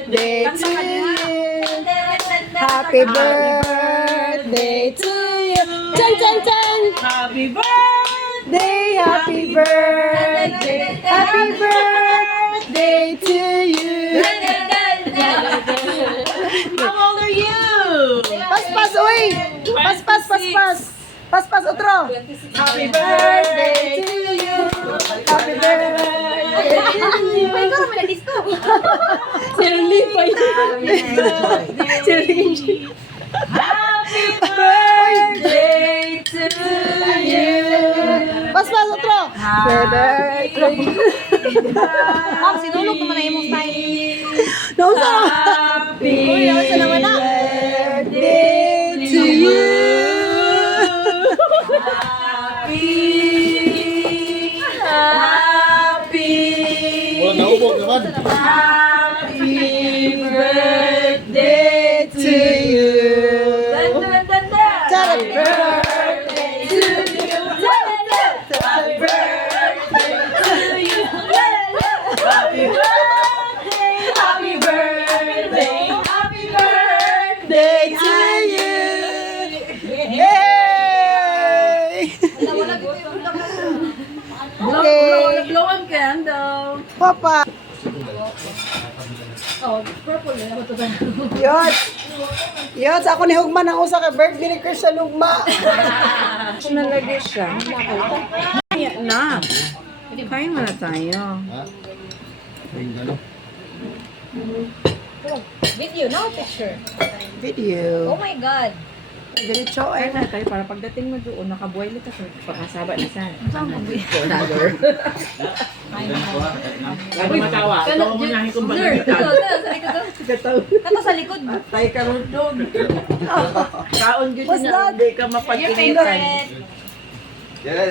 birthday to you. Happy birthday to you. Chan, chan, chan. Happy birthday! Happy birthday. Happy birthday to you. How old are you? Paspas, uy. Paspas, paspas. Paspas, otro. Happy Birthday to you. Happy birthday to you. Ikaw naman na disco. Lipay. Happy birthday to you. Paspas, otro. Happy birthday. Ma'am, sinulog naman na imong style. Nausa. Happy Birthday to you. Happy Naubog naman. Happy birthday To you. Happy Happy birthday to you. Happy birthday to you. Happy birthday. Happy birthday. Happy birthday to you. Yay! Okay. Blow ang candle. Papa. Yot. Yot, sa ako ni Hugma nang usa ka birthday ni Chris sa lugma. Nalagay siya. Kaya na. Kain mo na tayo. Ha? Ayun, gano'n. Video, now picture. Video. Oh my God. Diretso Ay eh. na tayo para pagdating mo doon, nakabuhay nito sa pakasaba na sana. Lagi matawa. Ito mo nahin kung bagalitan. Kato sa likod. Tay ka rin doon. Kaon dyan What's na that? hindi ka Your mapagkinitan. favorite. Yan,